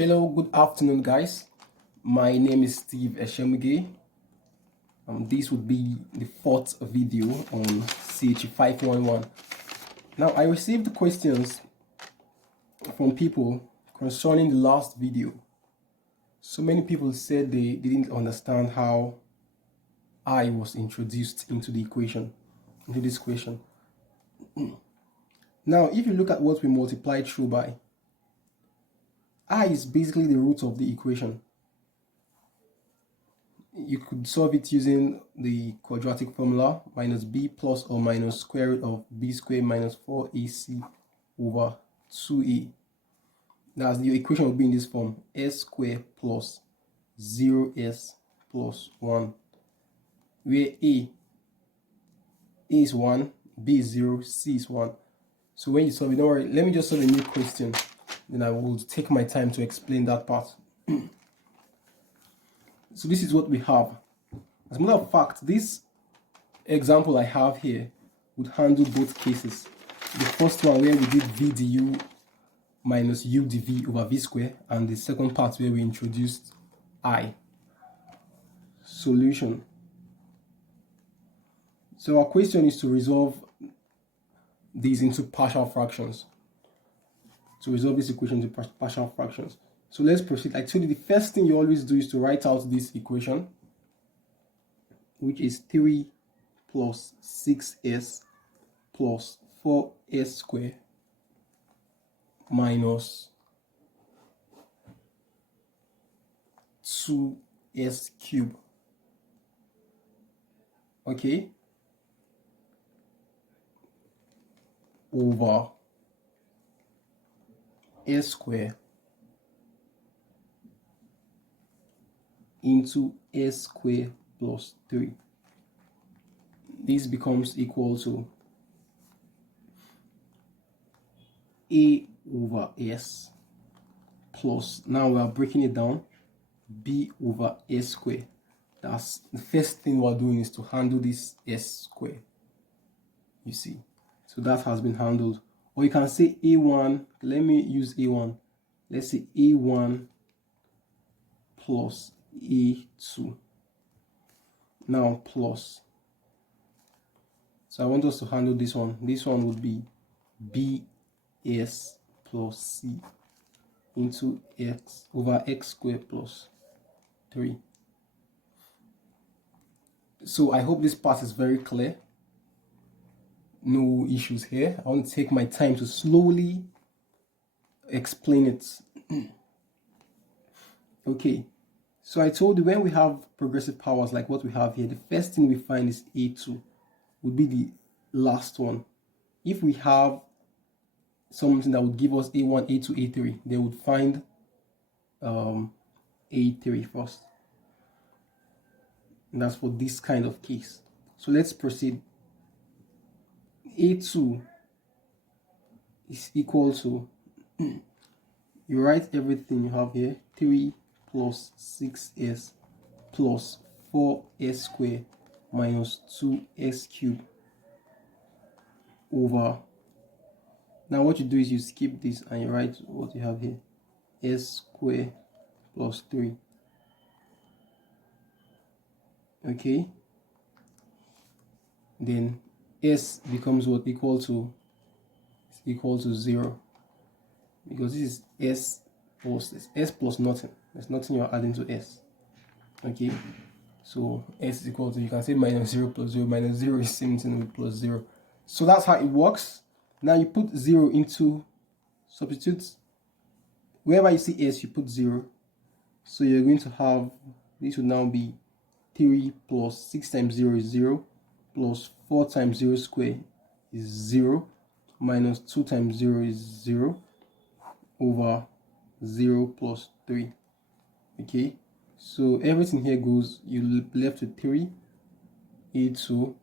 Hello, good afternoon, guys. My name is Steve Oshiokhai. This would be the fourth video on CH511. Now, I received questions from people concerning the last video. So many people said they didn't understand how I was introduced into the equation, into this question. Now, if you look at what we multiplied through by, I is basically the root of the equation. You could solve it using the quadratic formula, minus b plus or minus square root of b squared minus 4ac over 2a. That's the equation will be in this form: s squared plus 0s plus 1, where a is 1, b is 0, c is 1. So when you solve it, don't worry, let me just solve a new question, then I will take my time to explain that part. So this is what we have. As a matter of fact, this example I have here would handle both cases. The first one where we did v du minus u dv over v square, and the second part where we introduced I. Solution. So our question is to resolve these into partial fractions. To resolve this equation into partial fractions. So let's proceed. I told you the first thing you always do is to write out this equation, which is 3 plus 6s plus 4s squared minus 2s cubed. Okay? Over s squared into s squared plus 3. This becomes equal to a over s plus, now we are breaking it down, b over s squared. That's the first thing we're doing, is to handle this s squared. You see, so that has been handled. Or you can say a1, let me use a1. Let's say a1 plus a2. Now plus. So I want us to handle this one. This one would be bs plus c into x over x squared plus 3. So I hope this part is very clear. No issues here. I want to take my time to slowly explain it. Okay, so I told you when we have progressive powers like what we have here, the first thing we find is a2 would be the last one. If we have something that would give us a1, a2, a3, they would find a3 first. And that's for this kind of case. So let's proceed. A2 is equal to, you write everything you have here, 3 plus 6s plus 4s squared minus 2s cubed over, now what you do is you skip this and you write what you have here, s squared plus 3. Okay, then s becomes what? Equal to 0, because this is s plus nothing. There's nothing you're adding to s. Okay, so s is equal to, you can say minus 0 plus 0. Minus 0 is same thing with plus 0. So that's how it works. Now you put 0 into, substitute wherever you see s, you put 0. So you're going to have, this would now be 3 plus 6 times 0 is 0, plus 4 times 0 squared is 0, minus 2 times 0 is 0, over 0 plus 3. Okay, so everything here goes, you left with 3, a2.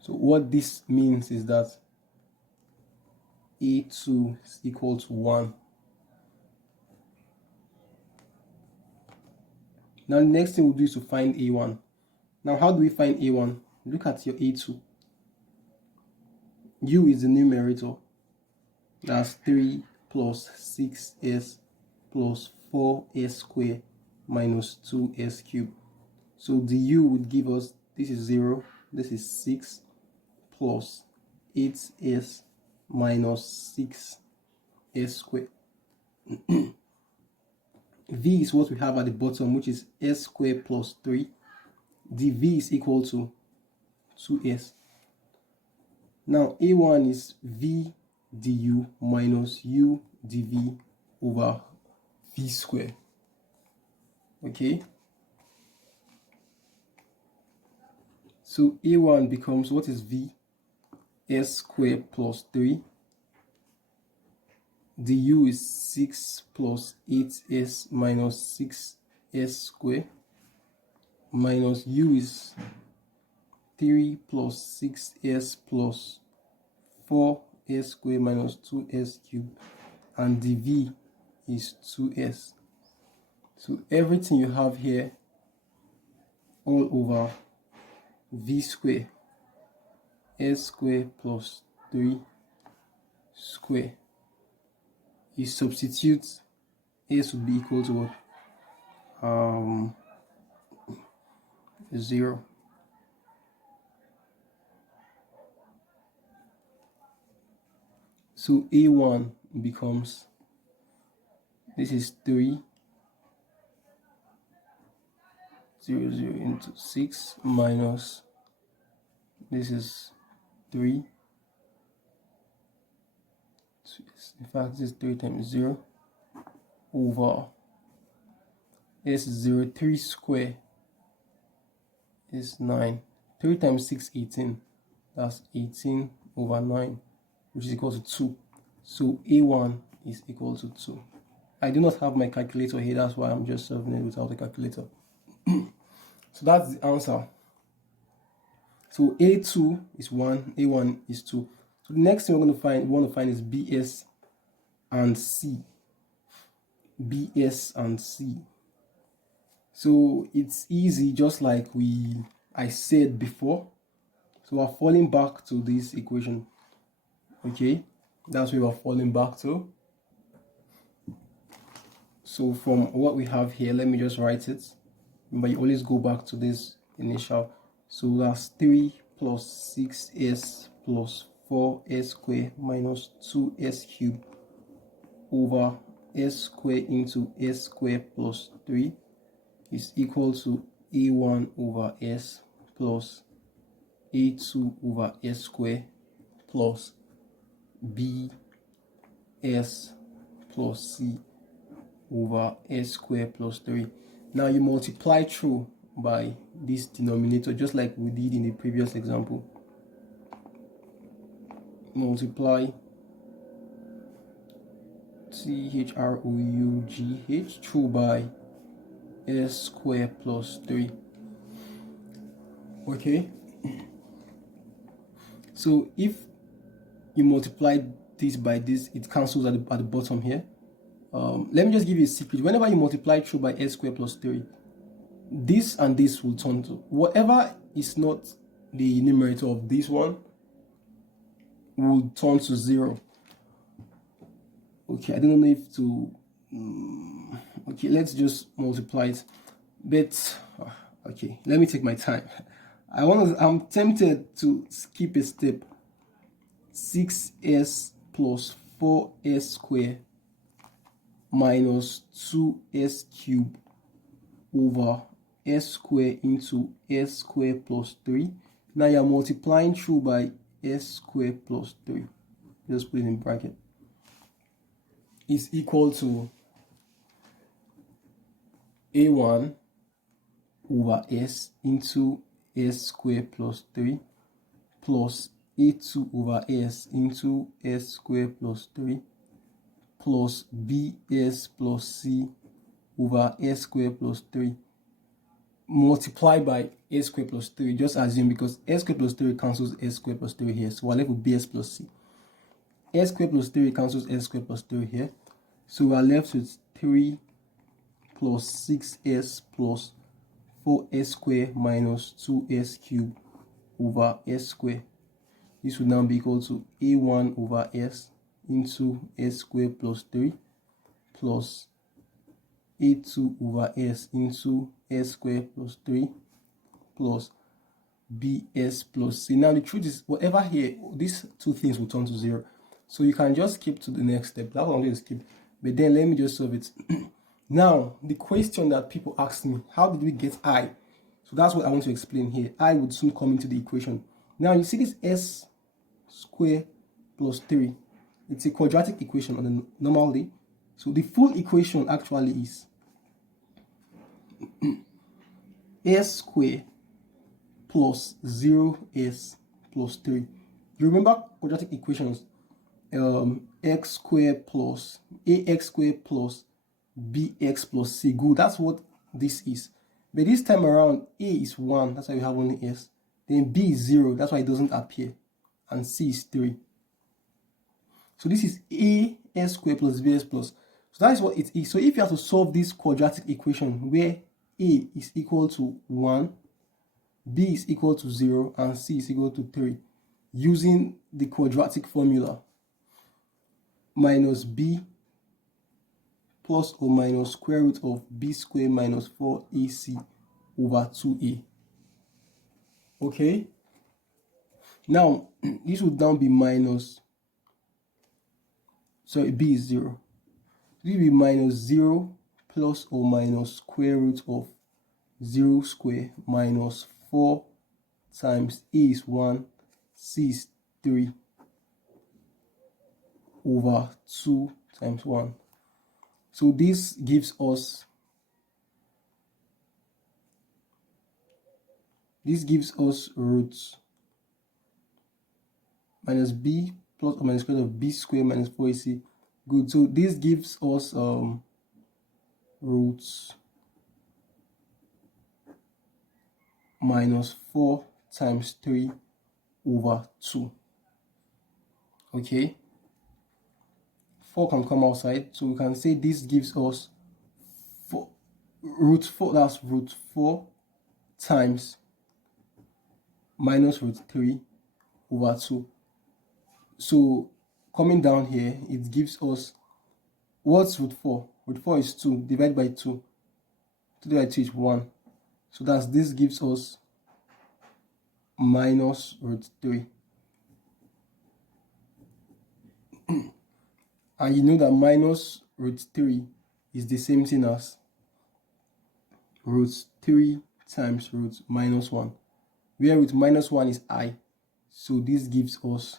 So what this means is that a2 is equal to 1. Now the next thing we'll do is to find a1. Now how do we find a1? Look at your a2. U is the numerator. That's 3 plus 6s plus 4s squared minus 2s cubed. So the u would give us, this is 0, this is 6 plus 8s minus 6s squared. V is what we have at the bottom, which is s squared plus 3. dv is equal to 2s. Now a1 is v du minus u dv over v squared. Okay, so a1 becomes, what is v? S squared plus 3. du is 6 plus 8s minus 6s squared, minus u is 3 plus 6s plus 4s squared minus 2s cubed, and dv is 2s. So everything you have here all over v squared, s squared plus 3 squared. You substitute, s would be equal to what? 0. So a1 becomes, this is 3 0 0 into 6 minus, this is 3, in fact this is 3 times 0 over s is 0, 3 square is 9, 3 times 6 18, that's 18 over 9, which is equal to 2. So a1 is equal to 2. I do not have my calculator here, that's why I'm just solving it without a calculator. So that's the answer. So a2 is 1, a1 is 2. So the next thing we want to find is bs and c. bs and c. So it's easy, just like I said before. So we're falling back to this equation. Okay, that's where we're falling back to. So from what we have here, let me just write it. Remember, you always go back to this initial. So that's 3 plus 6s plus 4s squared minus 2s cubed over s squared into s squared plus 3 is equal to a1 over s plus a2 over s squared plus bs plus c over s squared plus 3. Now you multiply through by this denominator, just like we did in the previous example. Multiply CHROUGH through by s squared plus 3. Okay, so if you multiply this by this, it cancels at the bottom here. Let me just give you a secret. Whenever you multiply through by s squared plus 3, this and this will turn to, whatever is not the numerator of this one will turn to 0. Okay, I don't know if to okay, let's just multiply it, but okay, let me take my time. I'm tempted to skip a step. 6s plus 4s squared minus 2s cubed over s squared into s squared plus 3. Now you're multiplying through by s squared plus 3. Just put it in bracket. Is equal to a1 over s into s squared plus 3 plus a2 over s into s squared plus 3 plus bs plus c over s squared plus 3 multiply by s squared plus 3. Just assume, because s squared plus 3 cancels s squared plus 3 here, so we're left with bs plus c. S squared plus 3 cancels s squared plus 3 here, so we are left with 3 plus 6s plus 4s squared minus 2s cubed over s squared. This would now be equal to a1 over s into s squared plus 3 plus a2 over s into s squared plus 3 plus bs plus c. Now the truth is, whatever here, these two things will turn to 0. So you can just skip to the next step. That one I'm going to skip. But then let me just solve it. Now, the question that people ask me, how did we get I? So that's what I want to explain here. I would soon come into the equation. Now, you see this s squared plus 3. It's a quadratic equation on the normally. So the full equation actually is s squared plus 0s plus 3. You remember quadratic equations? X squared plus ax squared plus bx plus c. Good, that's what this is. But this time around, a is 1, that's why we have only s. Then b is 0, that's why it doesn't appear. And c is 3. So this is a s squared plus bs plus. So that is what it is. So if you have to solve this quadratic equation where a is equal to 1, b is equal to 0, and c is equal to 3, using the quadratic formula, minus b plus or minus square root of b squared minus 4ac over 2a. Okay? Now, this would now be minus, sorry, b is 0. This will be minus 0 plus or minus square root of 0 squared minus 4 times a is 1, c is 3 over 2 times 1. So this gives us roots minus b plus or minus square root of b squared minus 4ac. Good. So this gives us roots minus 4 times 3 over 2. Okay. 4 can come outside, so we can say this gives us root 4, that's root 4 times minus root 3 over 2. So coming down here, it gives us, what's root 4? Root 4 is 2, divided by 2. 2 divided by 2 is 1. So this gives us minus root 3. And you know that minus root 3 is the same thing as root 3 times root minus 1, where root minus 1 is I. So this gives us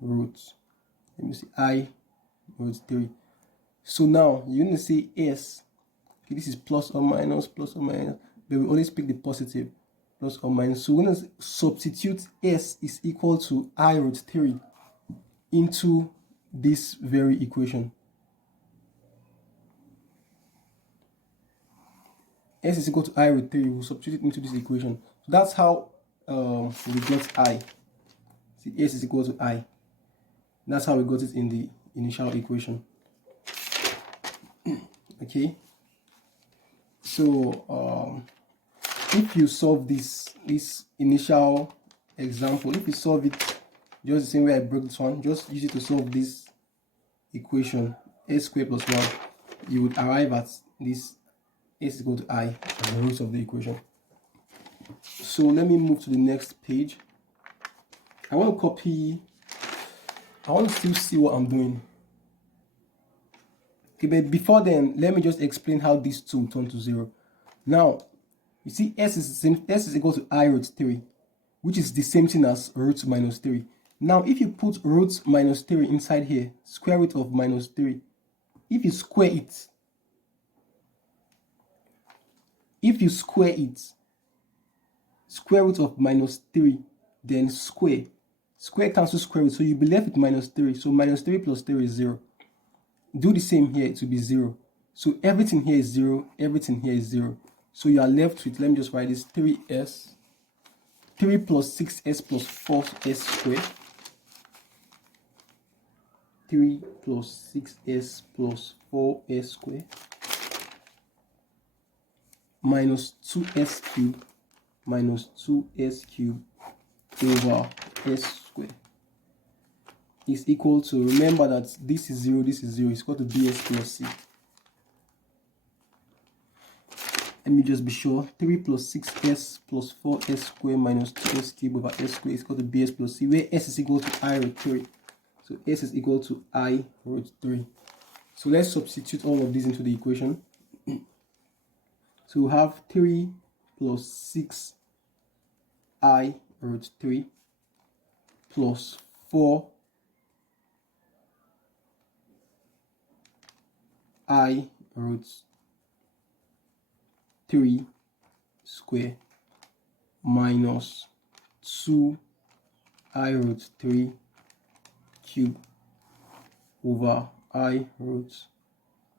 root, let me see, I root 3. So now you're going to say s. Okay, this is plus or minus, but we always pick the positive, plus or minus. So we're going to substitute s is equal to I root 3 into this very equation. S is equal to I root 3. We'll substitute it into this equation. So that's how we got I. See, S is equal to I. That's how we got it in the initial equation. Okay. So if you solve this initial example, if you solve it just the same way I broke this one, just use it to solve this equation, s squared plus 1, you would arrive at this s is equal to I as the root of the equation. So let me move to the next page. I want to still see what I'm doing. Okay, but before then, let me just explain how these two turn to 0. Now, you see s is equal to I root 3, which is the same thing as root minus 3. Now, if you put root minus 3 inside here, square root of minus 3, if you square it, square root of minus 3, then square cancels square root, so you'll be left with minus 3. So minus 3 plus 3 is 0. Do the same here, it will be 0. So everything here is 0, everything here is 0. So you are left with, let me just write this, 3s, 3 plus 6s plus 4s squared, 3 plus 6s plus 4s squared, minus 2s cubed minus 2s cubed over s squared is equal to, remember that this is 0, this is 0, it's equal to bs plus c. Let me just be sure. 3 plus 6s plus 4s squared minus 2s cubed over s squared is equal to bs plus c, where s is equal to I root 3. So s is equal to I root 3. So let's substitute all of these into the equation. So we have 3 plus 6 I root 3 plus 4 I root 3 square minus 2 I root 3 cube over I root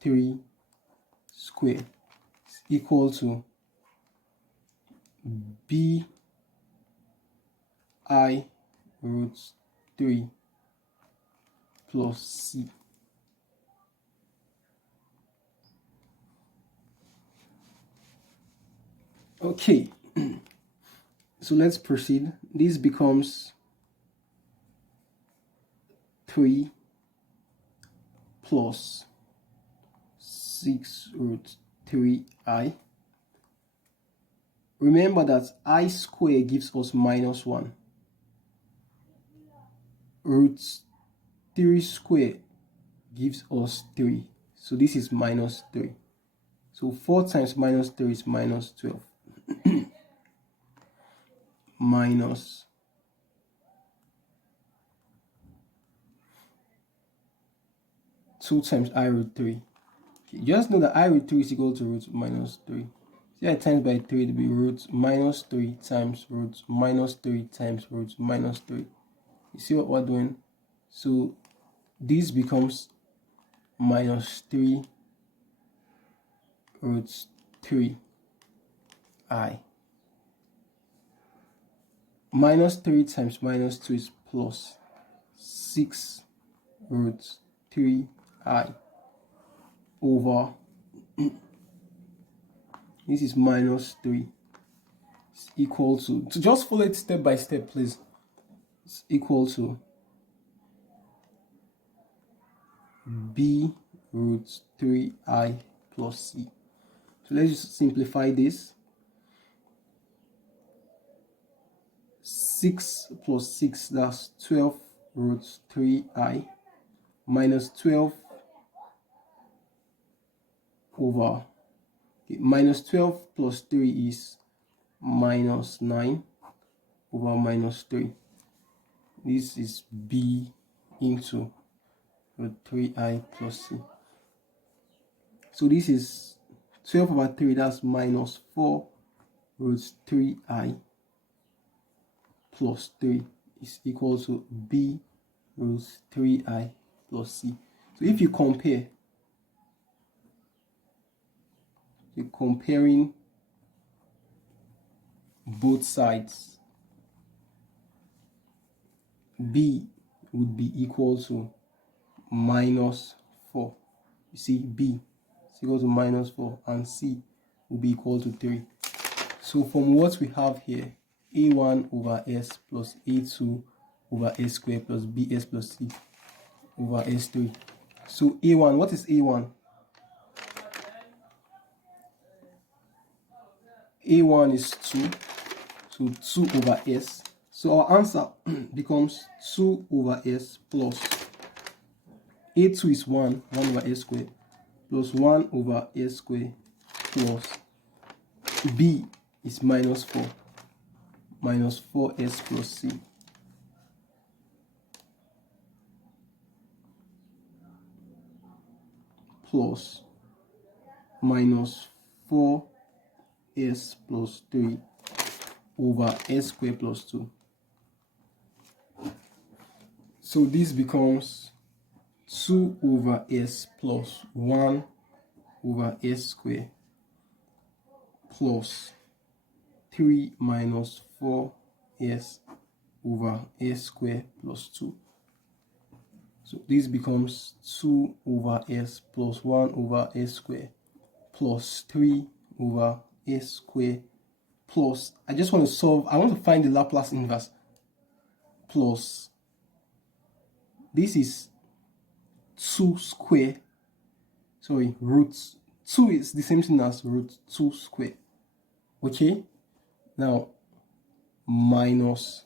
3 square is equal to b I root 3 plus c. Okay, so let's proceed. This becomes 3 plus 6 root 3i. Remember that I square gives us minus 1. Root 3 square gives us 3. So this is minus 3. So 4 times minus 3 is minus 12. Minus 2 times I root 3. Okay, just know that I root 3 is equal to root minus 3. See, I times by 3 to be root minus 3 times root minus 3 times root minus 3. You see what we're doing? So this becomes minus 3 root 3i. Minus 3 times minus 2 is plus 6 root 3i over this is minus 3. It's equal to just follow it step by step, please. It's equal to b root 3i plus c. So let's just simplify this. 6 plus 6, that's 12 root 3i minus 12 over minus 12 plus 3 is minus 9 over minus 3. This is b into root 3i plus c. So this is 12 over 3, that's minus 4 root 3i plus 3 is equal to b root 3i plus c. So if you compare, you're comparing both sides, b would be equal to minus 4. You see, b is equal to minus 4 and c will be equal to 3. So from what we have here, a1 over s plus a2 over s squared plus bs plus c over s3. So a1, what is a1? a1 is 2, so 2 over s. So our answer becomes 2 over s plus a2 is 1 over s squared plus 1 over s squared plus b is minus 4 4s plus c plus minus 4s plus 3 over s squared plus 2. So this becomes 2 over s plus 1 over s squared plus 3 minus 4s over s squared plus 2. So this becomes 2 over s plus 1 over s squared plus 3 over s squared plus, I just want to solve, I want to find the Laplace inverse, plus this is 2 square, sorry, root 2 is the same thing as root 2 square. Okay, now minus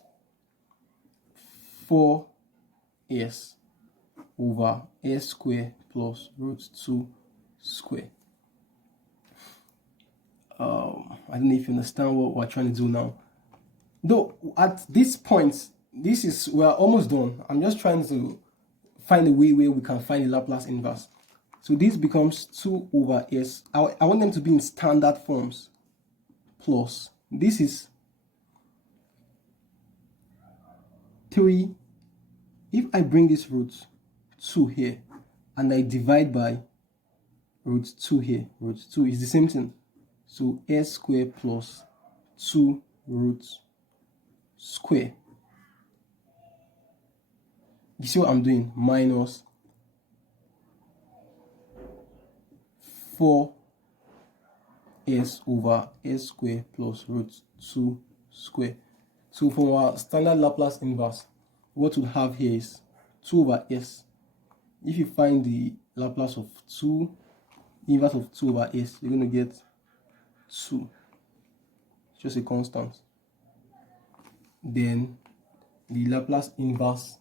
4s over s square plus root 2 square. I don't know if you understand what we're trying to do now. Though at this point, we're almost done. I'm just trying to find a way where we can find the Laplace inverse. So this becomes 2 over s. I want them to be in standard forms. Plus, this is 3. If I bring this root 2 here and I divide by root 2 here, root 2 is the same thing. So s square plus 2 root square. You see what I'm doing? Minus 4s over s square plus root 2 square. So for our standard Laplace inverse, what we'll have here is 2 over s. If you find the Laplace of 2, inverse of 2 over s, you're going to get 2. It's just a constant. Then the Laplace inverse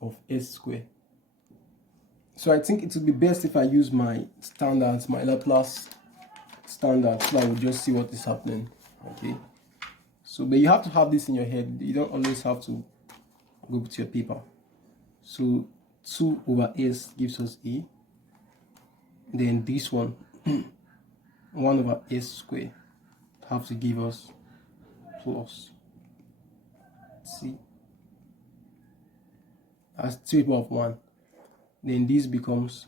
of s square. So I think it would be best if I use my standards, my Laplace standard, so I will just see what is happening. Okay. So, but you have to have this in your head. You don't always have to go to your paper. So 2 over s gives us a. Then this one, 1 over s square, have to give us plus c. That's 3 power of 1. Then this becomes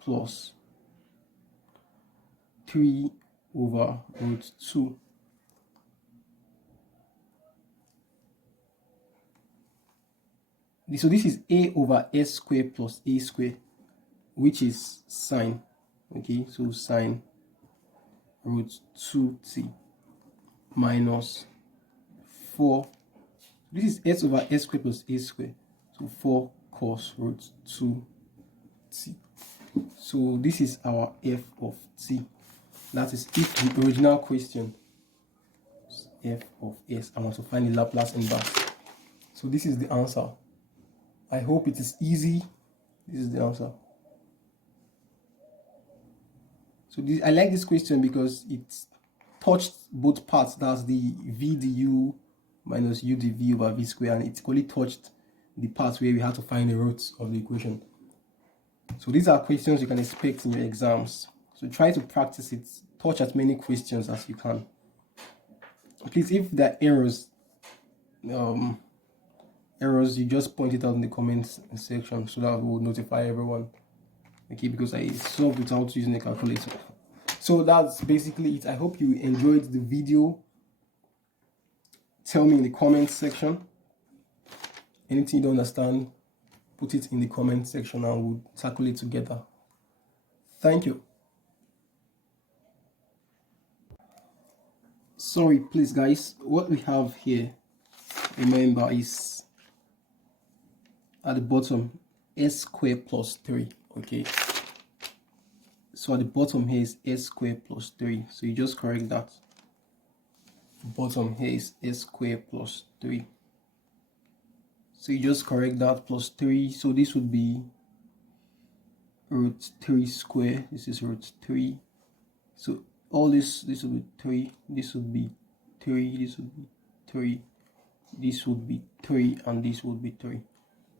plus 3 over root 2. So this is a over s square plus a square, which is sine. Okay, so sine root 2t minus 4. This is s over s square plus a square, so 4 cos root 2t. So this is our f of t. That is if the original question f of s, I want to find the Laplace inverse. So this is the answer. I hope it is easy. This is the answer. So I like this question because it touched both parts. That's the v du minus u dv over v square, and it equally touched the parts where we had to find the roots of the equation. So these are questions you can expect in your exams. So try to practice it. Touch as many questions as you can. Please, if there are errors, you just point it out in the comments section so that we'll notify everyone. Okay, because I solved without using a calculator. So that's basically it. I hope you enjoyed the video. Tell me in the comments section. Anything you don't understand, put it in the comment section and we'll tackle it together. Thank you. Sorry, please guys, what we have here, remember, is at the bottom s squared plus 3. Okay, so at the bottom here is s squared plus 3, so you just correct that. Bottom here is s squared plus 3, so you just correct that, plus 3. So this would be root 3 square. This is root 3. So all this would be 3, this would be 3, this would be 3, this would be 3, and this would be 3.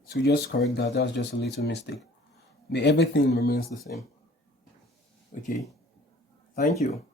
So just correct that. That's just a little mistake, but everything remains the same. Okay, thank you.